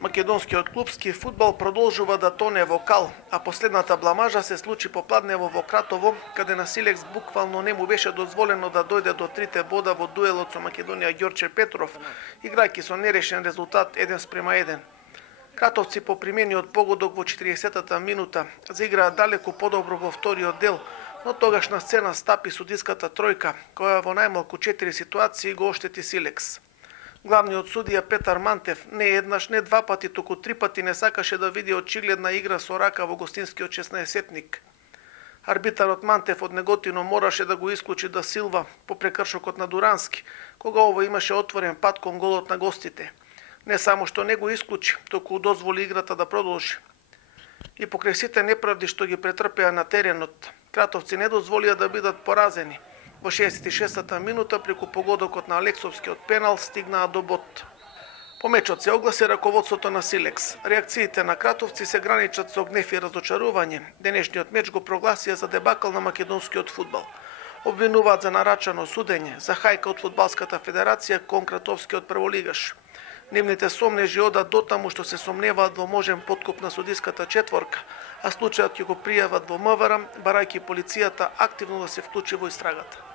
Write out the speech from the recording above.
Македонскиот клубски фудбал продолжува да тоне во кал, а последната бламажа се случи попладнево во Кратово, каде на Силекс буквално не му беше дозволено да дојде до трите бода во дуелот со Македонија Ѓорче Петров, играјќи со нерешен резултат 1:1. Кратовци по примениот погодок во 40-та минута заиграа далеку подобро во вториот дел, но тогаш на сцена стапи судиската тројка, која во најмалку 4 ситуации го оштети Силекс. Главниот судија Петар Мантев не еднаш, не два пати, туку 3 пати не сакаше да види очигледна игра со рака во гостинскиот 16-сетник. Арбитарот Мантев од неготино мораше да го исклучи да Силва по прекршокот на Дурански, кога ово имаше отворен пат кон голот на гостите. Не само што не го исклучи, туку дозволи играта да продолжи. И покрај сите неправди што ги претрпеа на теренот, кратовци не дозволија да бидат поразени. Во 66-та минута преку погодокот на Алексовскиот пенал стигнаа до бод. По мечот се огласи раководството на Силекс. Реакциите на кратовци се граничат со гнев и разочарување. Денешниот меч го прогласија за дебакал на македонскиот фудбал. Обвинуваат за нарачано судење, за хајка од Фудбалската федерација кон кратовскиот прволигаш. Нивните сомнежи одат дотаму што се сомневаат во можен подкуп на судиската четворка, а случајот ќе го пријават во МВР, барајќи полицијата активно да се вклучи во истрагата.